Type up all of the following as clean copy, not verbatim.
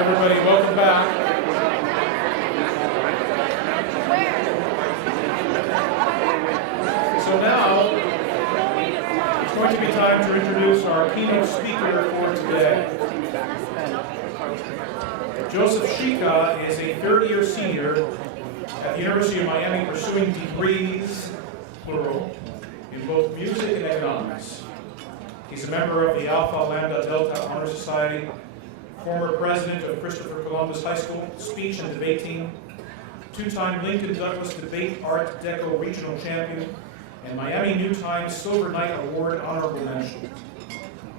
everybody, welcome back. So now, it's going to be time to introduce our keynote speaker for today. Joseph Shika is a third-year senior at the University of Miami pursuing degrees, plural, in both music and economics. He's a member of the Alpha Lambda Delta Honor Society, former president of Christopher Columbus High School speech and debate team, two-time Lincoln Douglas Debate Art Deco regional champion, and Miami New Times Silver Knight Award honorable mention.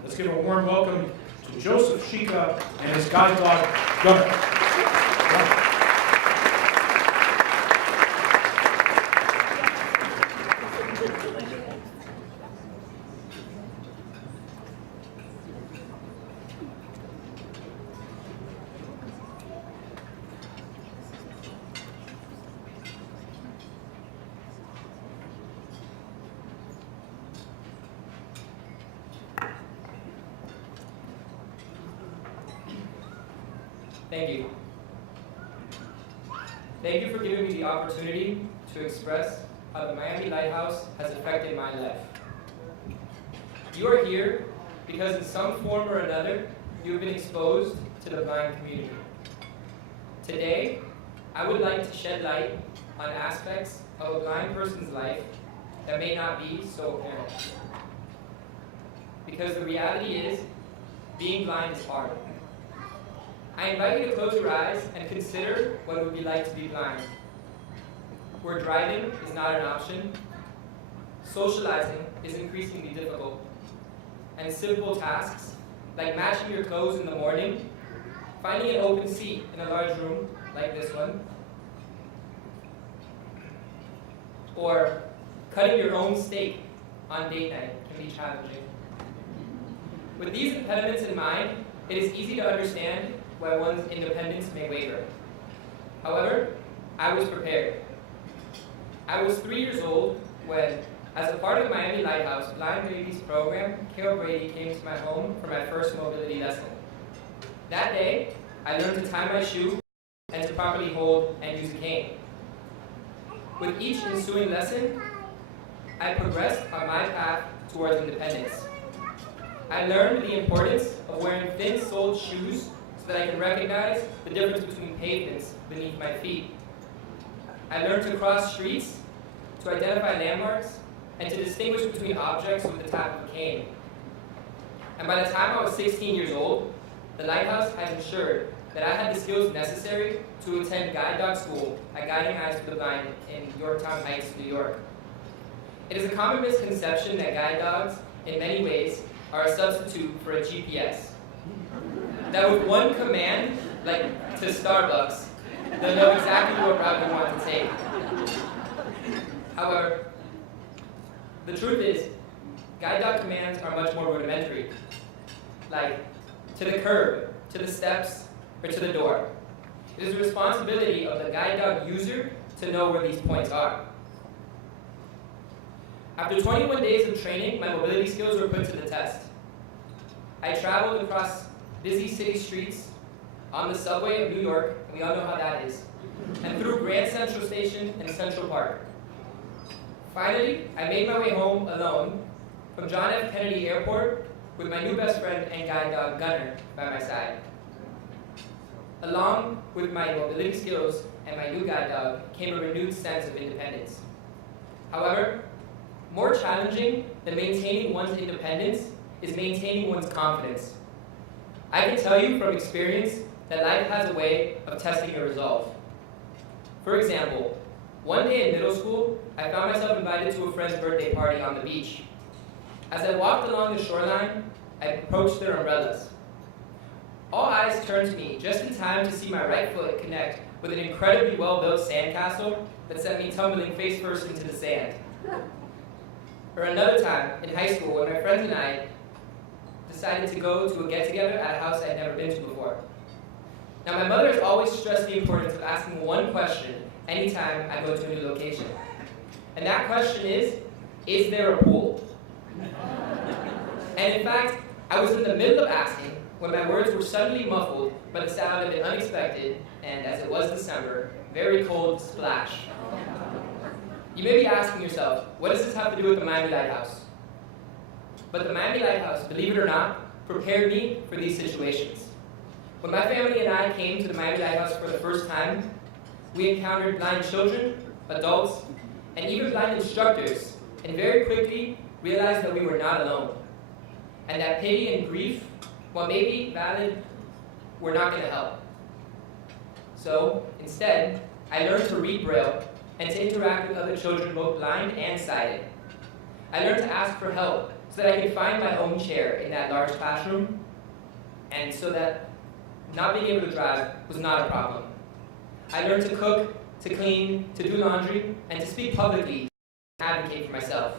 Let's give a warm welcome to Joseph Shika and his guide dog, Gunner. Thank you. Thank you for giving me the opportunity to express how the Miami Lighthouse has affected my life. You are here because in some form or another, you have been exposed to the blind community. Today, I would like to shed light on aspects of a blind person's life that may not be so apparent. Because the reality is, being blind is hard. I invite you to close your eyes and consider what it would be like to be blind. Where driving is not an option, socializing is increasingly difficult, and simple tasks like matching your clothes in the morning, finding an open seat in a large room like this one, or cutting your own steak on date night can be challenging. With these impediments in mind, it is easy to understand why one's independence may waver. However, I was prepared. I was 3 years old when, as a part of Miami Lighthouse Blind Babies program, Carol Brady came to my home for my first mobility lesson. That day, I learned to tie my shoe and to properly hold and use a cane. With each ensuing lesson, I progressed on my path towards independence. I learned the importance of wearing thin-soled shoes so that I can recognize the difference between pavements beneath my feet. I learned to cross streets, to identify landmarks, and to distinguish between objects with the tap of a cane. And by the time I was 16 years old, the Lighthouse had ensured that I had the skills necessary to attend guide dog school at Guiding Eyes for the Blind in Yorktown Heights, New York. It is a common misconception that guide dogs, in many ways, are a substitute for a GPS. That with one command, like to Starbucks, they'll know exactly what route you want to take. However, the truth is, guide dog commands are much more rudimentary, like to the curb, to the steps, or to the door. It is the responsibility of the guide dog user to know where these points are. After 21 days of training, my mobility skills were put to the test. I traveled across busy city streets, on the subway of New York, and we all know how that is, and through Grand Central Station and Central Park. Finally, I made my way home alone from John F. Kennedy Airport with my new best friend and guide dog Gunner by my side. Along with my mobility skills and my new guide dog came a renewed sense of independence. However, more challenging than maintaining one's independence is maintaining one's confidence. I can tell you from experience that life has a way of testing your resolve. For example, one day in middle school, I found myself invited to a friend's birthday party on the beach. As I walked along the shoreline, I approached their umbrellas. All eyes turned to me just in time to see my right foot connect with an incredibly well-built sandcastle that sent me tumbling face first into the sand. Or another time, in high school, when my friends and I decided to go to a get-together at a house I'd never been to before. Now, my mother has always stressed the importance of asking one question anytime I go to a new location. And that question is there a pool? And in fact, I was in the middle of asking when my words were suddenly muffled by the sound of an unexpected, and as it was December, very cold splash. You may be asking yourself, what does this have to do with the Miami Lighthouse? But the Miami Lighthouse, believe it or not, prepared me for these situations. When my family and I came to the Miami Lighthouse for the first time, we encountered blind children, adults, and even blind instructors, and very quickly realized that we were not alone, and that pity and grief, while maybe valid, were not going to help. So, instead, I learned to read Braille and to interact with other children, both blind and sighted. I learned to ask for help so that I could find my own chair in that large classroom, and so that not being able to drive was not a problem. I learned to cook, to clean, to do laundry, and to speak publicly, to advocate for myself.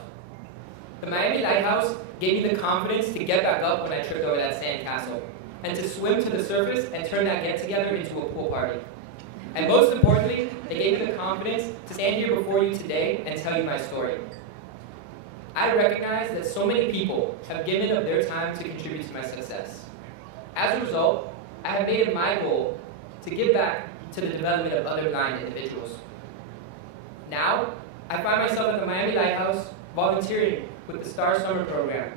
The Miami Lighthouse gave me the confidence to get back up when I tripped over that sand castle, and to swim to the surface and turn that get-together into a pool party. And most importantly, it gave me the confidence to stand here before you today and tell you my story. I recognize that so many people have given of their time to contribute to my success. As a result, I have made it my goal to give back to the development of other blind individuals. Now, I find myself at the Miami Lighthouse volunteering with the Star Summer Program,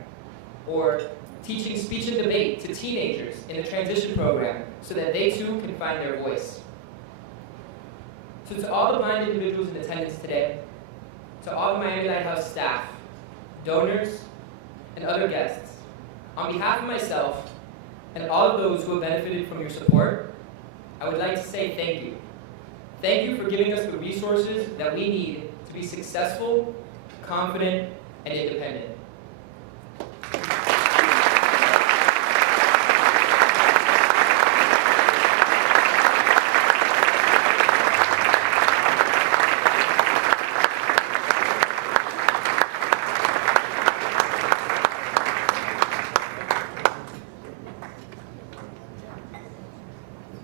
or teaching speech and debate to teenagers in the transition program so that they too can find their voice. So to all the blind individuals in attendance today, to all the Miami Lighthouse staff, donors, and other guests, on behalf of myself and all of those who have benefited from your support, I would like to say thank you. Thank you for giving us the resources that we need to be successful, confident, and independent.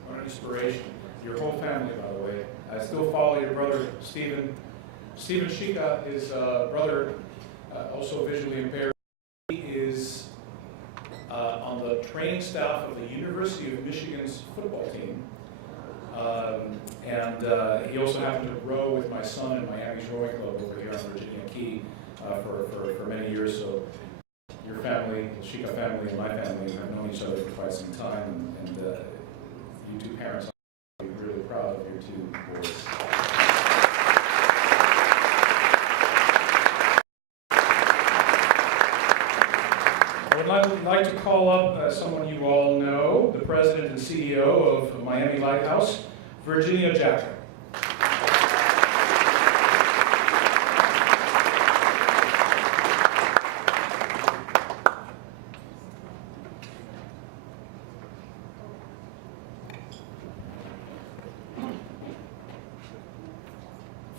What an inspiration. Your whole family, by the way. I still follow your brother, Stephen. Stephen Shika is brother, also visually impaired. He is on the training staff of the University of Michigan's football team. And he also happened to row with my son in Miami's rowing club over here on Virginia Key for many years. So your family, the Shika family and my family, have known each other for quite some time. And you two parents, I'm really proud of your two boys. I would like to call up someone you all know, the president and CEO of Miami Lighthouse, Virginia Jacker.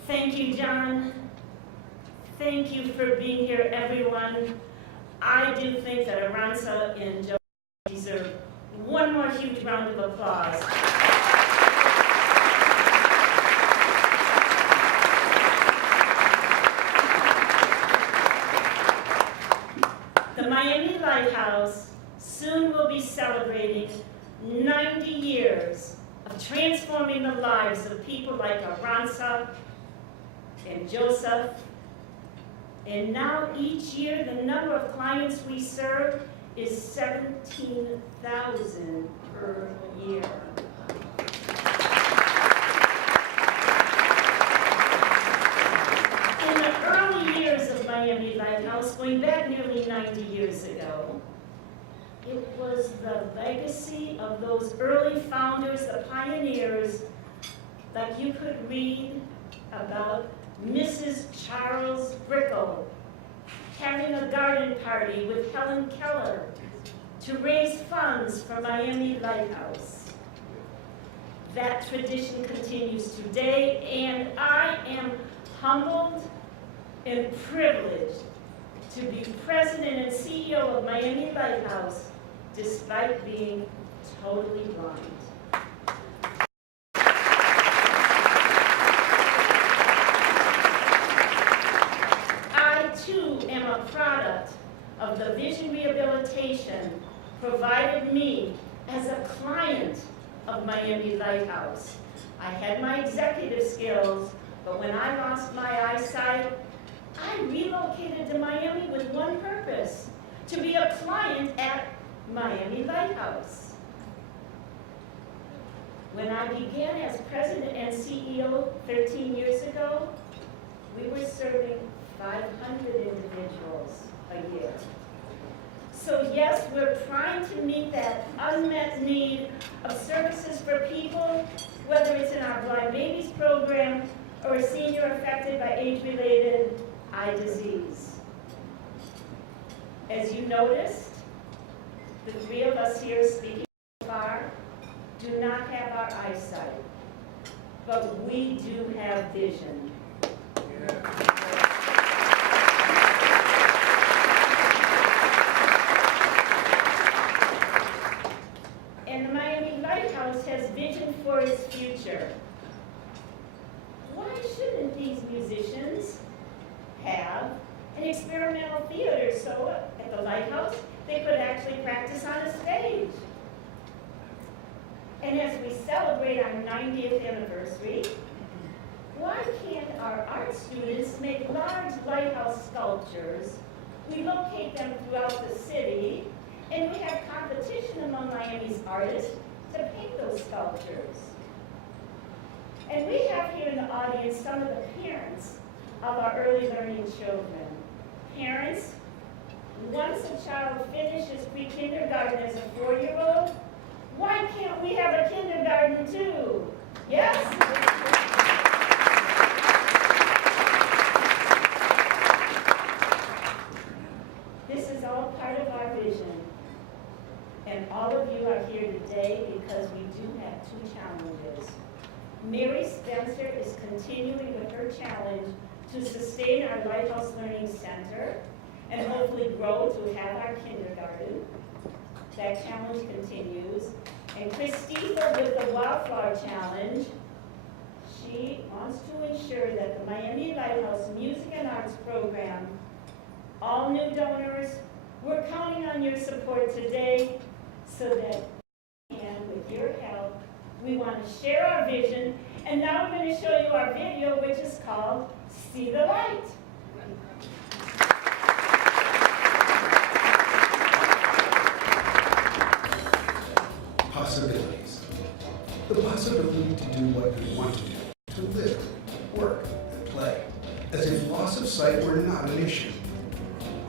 Thank you, John. Thank you for being here, everyone. I do think that Aranza and Joe deserve one more huge round of applause. The Miami Lighthouse soon will be celebrating 90 years of transforming the lives of people like Aranza and Joseph. And now each year, the number of clients we serve is 17,000 per year. In the early years of Miami Lighthouse, going back nearly 90 years ago, it was the legacy of those early founders, the pioneers, that you could read about Mrs. Charles Brickell having a garden party with Helen Keller to raise funds for Miami Lighthouse. That tradition continues today, and I am humbled and privileged to be president and CEO of Miami Lighthouse despite being totally blind. Too am a product of the vision rehabilitation provided me of Miami Lighthouse. I had my executive skills, but when I lost my eyesight, I relocated to Miami with one purpose: to be a client at Miami Lighthouse. When I began as president and CEO 13 years ago, we were serving 500 individuals a year. So yes, we're trying to meet that unmet need of services for people, whether it's in our Blind Babies program or a senior affected by age-related eye disease. As you noticed, the three of us here speaking so far do not have our eyesight, but we do have vision. And the Miami Lighthouse has vision for its future. Why shouldn't these musicians have an experimental theater so at the Lighthouse they could actually practice on a stage? And as we celebrate our 90th anniversary, why can't our art students make large lighthouse sculptures? We locate them throughout the city, and we have competition among Miami's artists to paint those sculptures. And we have here in the audience some of the parents of our early learning children. Parents, once a child finishes pre-kindergarten as a 4-year-old, why can't we have a kindergarten too? Yes? This is all part of our vision. And all of you are here today because we do have 2 challenges. Mary Spencer is continuing with her challenge to sustain our Lighthouse Learning Center and hopefully grow to have our kindergarten. That challenge continues. And Christina with the Wildflower Challenge, she wants to ensure that the Miami Lighthouse Music and Arts Program, all new donors, we're counting on your support today so that, and with your help, we want to share our vision. And now we're going to show you our video, which is called See the Light. Possibilities. The possibility to do what you want to do, to live, work, and play, as if loss of sight were not an issue.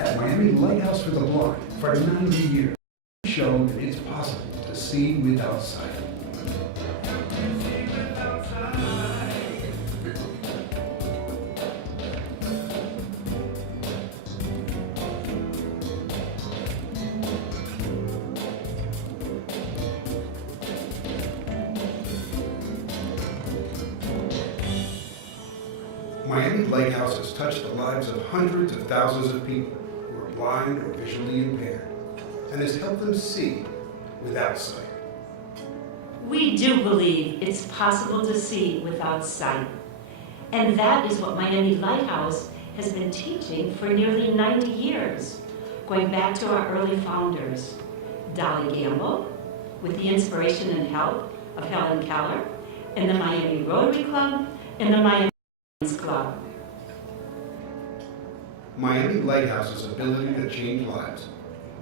At Miami Lighthouse for the Blind, for 90 years, we've shown that it's possible to see without sight. Miami Lighthouse has touched the lives of hundreds of thousands of people who are blind or visually impaired, and has helped them see without sight. We do believe it's possible to see without sight. And that is what Miami Lighthouse has been teaching for nearly 90 years, going back to our early founders, Dolly Gamble, with the inspiration and help of Helen Keller, and the Miami Rotary Club, and the Miami Club. Miami Lighthouse's ability to change lives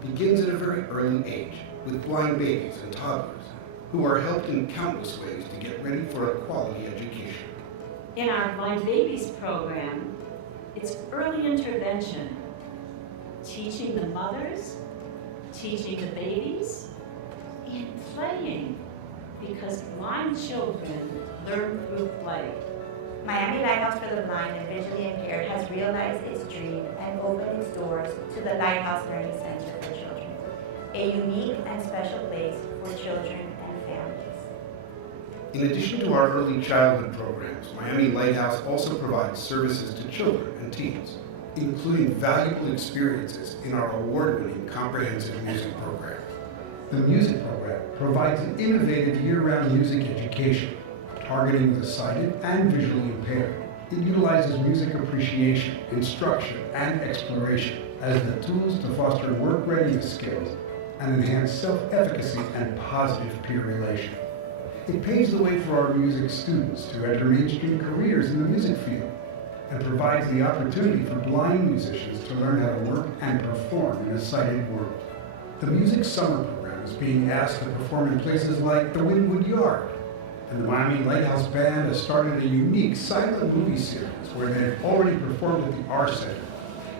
begins at a very early age with blind babies and toddlers who are helped in countless ways to get ready for a quality education. In our Blind Babies program, it's early intervention, teaching the mothers, teaching the babies, and playing, because blind children learn through play. Miami Lighthouse for the Blind and Visually Impaired has realized its dream and opened its doors to the Lighthouse Learning Center for Children, a unique and special place for children and families. In addition to our early childhood programs, Miami Lighthouse also provides services to children and teens, including valuable experiences in our award-winning comprehensive music program. The music program provides an innovative year-round music education targeting the sighted and visually impaired. It utilizes music appreciation, instruction, and exploration as the tools to foster work readiness skills and enhance self-efficacy and positive peer relation. It paves the way for our music students to enter mainstream careers in the music field and provides the opportunity for blind musicians to learn how to work and perform in a sighted world. The Music Summer Program is being asked to perform in places like the Wynwood Yard, and the Miami Lighthouse Band has started a unique silent movie series where they've already performed at the R Center.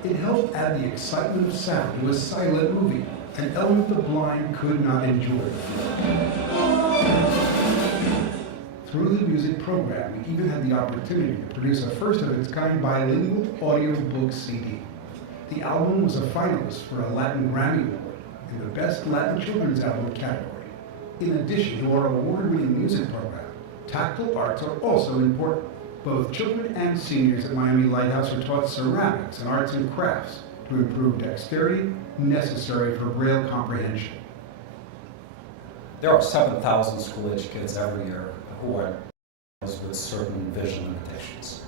It helped add the excitement of sound to a silent movie, an element the blind could not enjoy. Through the music program, we even had the opportunity to produce a first-of-its-kind bilingual audiobook CD. The album was a finalist for a Latin Grammy Award in the Best Latin Children's Album category. In addition to our award-winning music program, tactile arts are also important. Both children and seniors at Miami Lighthouse are taught ceramics and arts and crafts to improve dexterity necessary for Braille comprehension. There are 7,000 school-age kids every year who are diagnosed with certain vision limitations.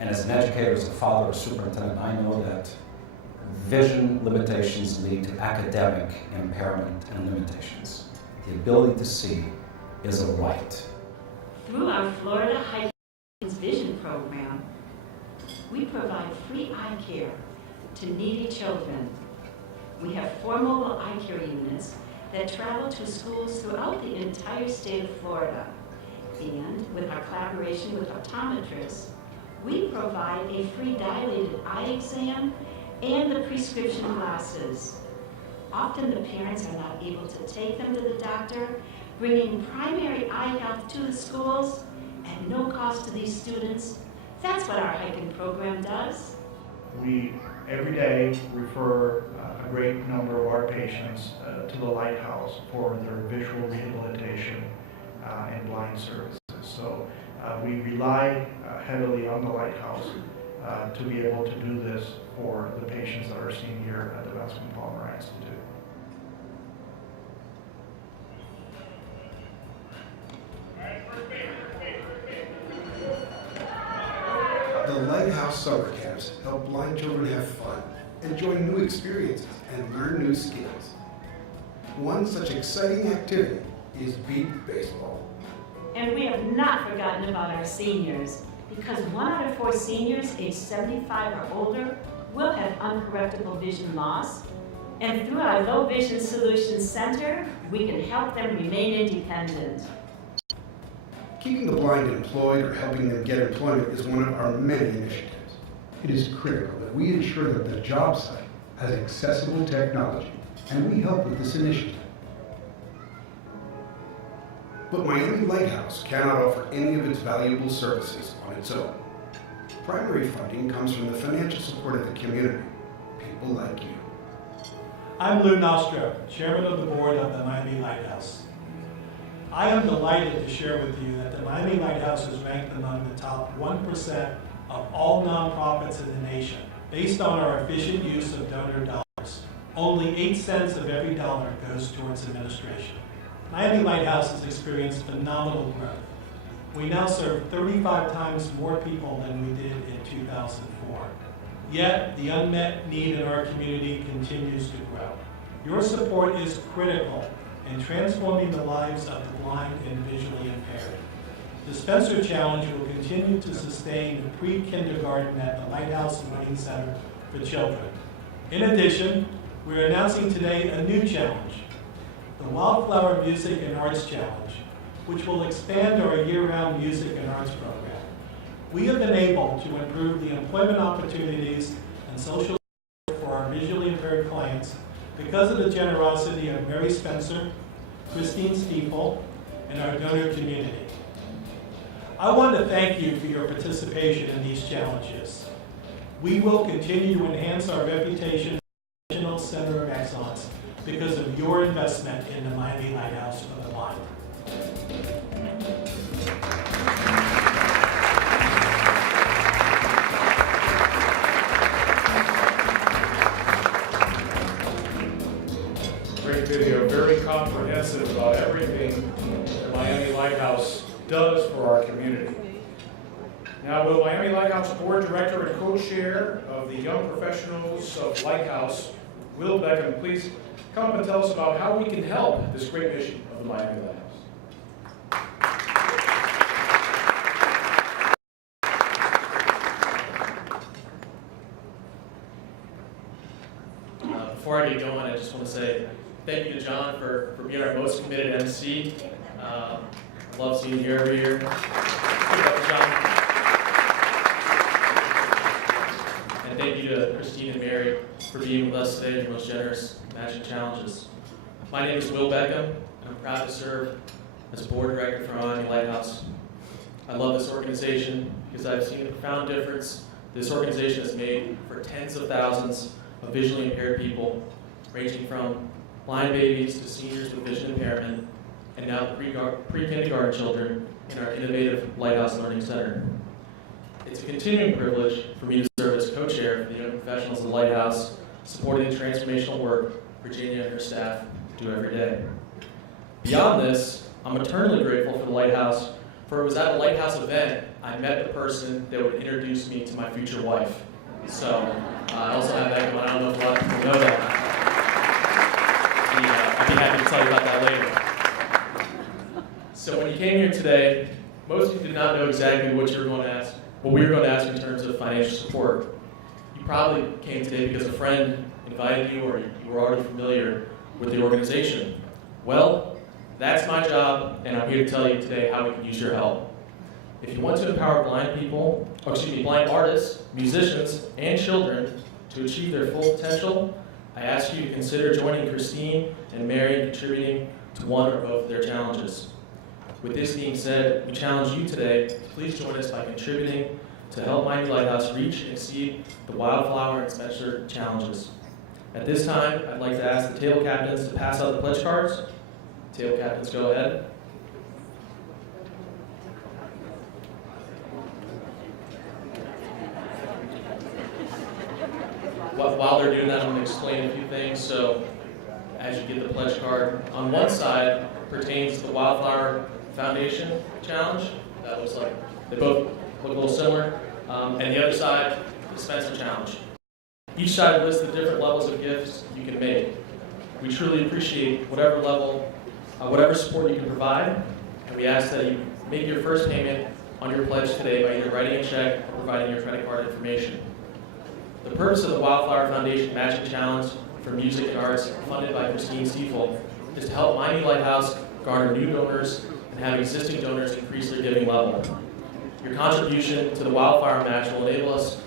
And as an educator, as a father, a superintendent, I know that vision limitations lead to academic impairment and limitations. The ability to see is a right. Through our Florida High Vision Program, we provide free eye care to needy children. We have 4 mobile eye care units that travel to schools throughout the entire state of Florida. And with our collaboration with optometrists, we provide a free dilated eye exam and the prescription glasses. Often the parents are not able to take them to the doctor, bringing primary eye health to the schools at no cost to these students. That's what our hiking program does. We every day refer a great number of our patients to the Lighthouse for their visual rehabilitation and blind services. So we rely heavily on the Lighthouse to be able to do this for the patients that are seen here at the Vasquez Palmer Institute. The Lighthouse Summer Camps help blind children have fun, enjoy new experiences, and learn new skills. One such exciting activity is beep baseball. And we have not forgotten about our seniors, because 1 out of 4 seniors aged 75 or older will have uncorrectable vision loss. And through our Low Vision Solutions Center, we can help them remain independent. Keeping the blind employed or helping them get employment is one of our many initiatives. It is critical that we ensure that the job site has accessible technology, and we help with this initiative. But Miami Lighthouse cannot offer any of its valuable services on its own. Primary funding comes from the financial support of the community, people like you. I'm Lou Nostro, Chairman of the Board of the Miami Lighthouse. I am delighted to share with you that the Miami Lighthouse is ranked among the top 1% of all nonprofits in the nation, based on our efficient use of donor dollars. Only 8 cents of every dollar goes towards administration. Miami Lighthouse has experienced phenomenal growth. We now serve 35 times more people than we did in 2004. Yet, the unmet need in our community continues to grow. Your support is critical in transforming the lives of the blind and visually impaired. The Spencer Challenge will continue to sustain pre-kindergarten at the Lighthouse Learning Center for Children. In addition, we're announcing today a new challenge, the Wildflower Music and Arts Challenge, which will expand our year-round music and arts program. We have been able to improve the employment opportunities and social support for our visually impaired clients because of the generosity of Mary Spencer, Christine Stiefel, and our donor community. I want to thank you for your participation in these challenges. We will continue to enhance our reputation as a national center of excellence because of your investment in the Miami Lighthouse for the Blind. Great video, very comprehensive about everything the Miami Lighthouse does for our community. Now, will Miami Lighthouse Board Director and Co-Chair of the Young Professionals of Lighthouse, Will Beckham, please come up and tell us about how we can help this great mission of the Miami Lighthouse. before I get going, I just want to say thank you to John for being our most committed MC. I love seeing you here every year. Keep it up, John. And thank you to Christine and Mary for being with us today in your most generous matching challenges. My name is Will Beckham, and I'm proud to serve as board director for Miami Lighthouse. I love this organization because I've seen the profound difference this organization has made for tens of thousands of visually impaired people, ranging from blind babies to seniors with vision impairment, and now the pre-kindergarten children in our innovative Lighthouse Learning Center. It's a continuing privilege for me to serve as co-chair for the young professionals of the Lighthouse, supporting the transformational work Virginia and her staff do every day. Beyond this, I'm eternally grateful for the Lighthouse, for it was at a Lighthouse event I met the person that would introduce me to my future wife. So I also have that going. I don't know if a lot of people know that. I'd be happy to tell you about that later. So when you came here today, most of you did not know exactly what we were going to ask in terms of financial support. You probably came today because a friend invited you or you were already familiar with the organization. Well, that's my job, and I'm here to tell you today how we can use your help. If you want to empower blind artists, musicians, and children to achieve their full potential, I ask you to consider joining Christine and Mary in contributing to one or both of their challenges. With this being said, we challenge you today to please join us by contributing to help Miami Lighthouse reach and exceed the Wildflower and Spencer challenges. At this time, I'd like to ask the table captains to pass out the pledge cards. Table captains, go ahead. While they're doing that, I'm going to explain a few things. So, as you get the pledge card, on one side pertains to the Wildflower Foundation Challenge. That looks like they both look a little similar. And the other side, the Spencer Challenge. Each side lists the different levels of gifts you can make. We truly appreciate whatever level, whatever support you can provide, and we ask that you make your first payment on your pledge today by either writing a check or providing your credit card information. The purpose of the Wildflower Foundation Matching Challenge for Music and Arts, funded by Christine Stiefel, is to help Miami Lighthouse garner new donors and have existing donors increase their giving level. Your contribution to the Wildflower Match will enable us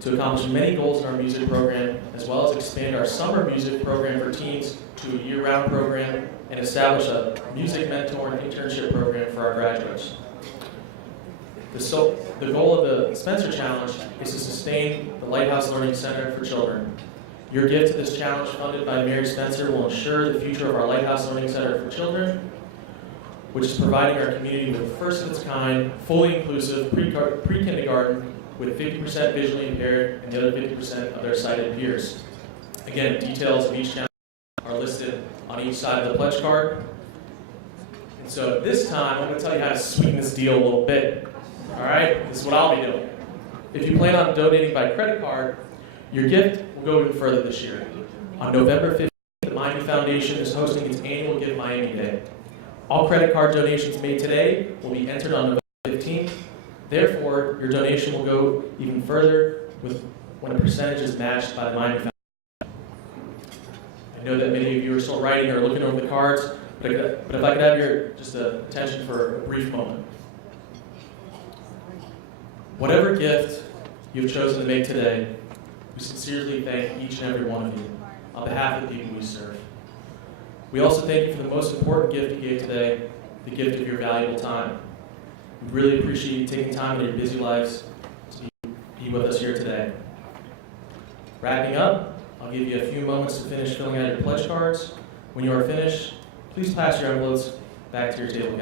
to accomplish many goals in our music program, as well as expand our summer music program for teens to a year-round program and establish a music mentor and internship program for our graduates. The goal of the Spencer Challenge is to sustain the Lighthouse Learning Center for Children. Your gift to this challenge, funded by Mary Spencer, will ensure the future of our Lighthouse Learning Center for Children, which is providing our community with a first of its kind, fully inclusive pre-kindergarten with 50% visually impaired and the other 50% of their sighted peers. Again, details of each challenge are listed on each side of the pledge card. And so at this time, I'm going to tell you how to sweeten this deal a little bit. All right? This is what I'll be doing. If you plan on donating by credit card, your gift will go even further this year. On November 15th, the Miami Foundation is hosting its annual Give Miami Day. All credit card donations made today will be entered on November 15th. Therefore, your donation will go even further when a percentage is matched by the Miami Foundation. I know that many of you are still writing or looking over the cards, but if I could have your attention for a brief moment. Whatever gift you've chosen to make today, we sincerely thank each and every one of you on behalf of the people we serve. We also thank you for the most important gift you gave today, the gift of your valuable time. We really appreciate you taking time in your busy lives to be with us here today. Wrapping up, I'll give you a few moments to finish filling out your pledge cards. When you are finished, please pass your envelopes back to your table.